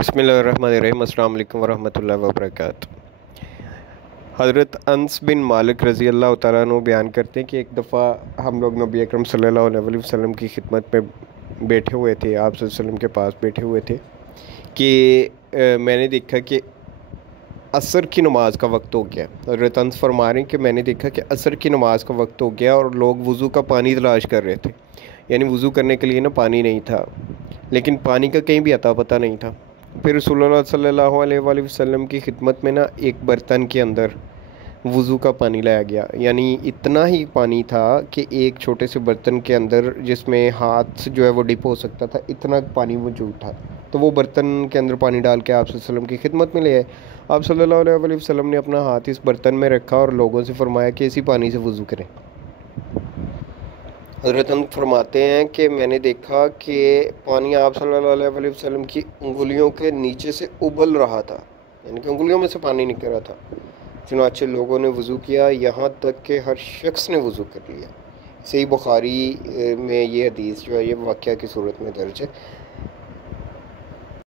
बिस्मिल्लाहिर्रहमानिर्रहीम। अस्सलाम वालेकुम वरहमतुल्लाहि वबरकातुहू। हज़रत अनस बिन मालिक रज़ी अल्लाह तआला अन्हु बयान करते हैं कि एक दफ़ा हम लोग नबी अकरम सल्लल्लाहु अलैहि वसल्लम की खिदमत में बैठे हुए थे, आप सल्लल्लाहु अलैहि वसल्लम के पास बैठे हुए थे कि मैंने देखा कि असर की नमाज का वक्त हो गया। हज़रत अनस फरमा रहे हैं कि मैंने देखा कि असर की नमाज का वक्त हो गया और लोग वज़ू का पानी तलाश कर रहे थे। यानी वज़ू करने के लिए ना पानी नहीं था, लेकिन पानी का कहीं भी अता पता नहीं था। फिर रसूलुल्लाह सल्लल्लाहु अलैहि वसल्लम की खिदमत में ना एक बर्तन के अंदर वज़ू का पानी लाया गया। यानी इतना ही पानी था कि एक छोटे से बर्तन के अंदर, जिसमें हाथ जो है वो डिप हो सकता था, इतना पानी मौजूद था। तो वो बर्तन के अंदर पानी डाल के आप सल्लल्लाहु अलैहि वसल्लम की खिदमत में ले आए। आप सल्लल्लाहु अलैहि वसल्लम ने अपना हाथ इस बर्तन में रखा और लोगों से फरमाया कि इसी पानी से वज़ू करें। हज़रत अनस फरमाते हैं कि मैंने देखा कि पानी आप सल्लल्लाहु अलैहि वसल्लम की उंगलियों के नीचे से उबल रहा था, यानी कि उंगलियों में से पानी निकल रहा था। चुनांचे लोगों ने वज़ू किया, यहाँ तक कि हर शख्स ने वज़ू कर लिया। सही बुखारी में ये हदीस जो है ये वाक़या की सूरत में दर्ज है।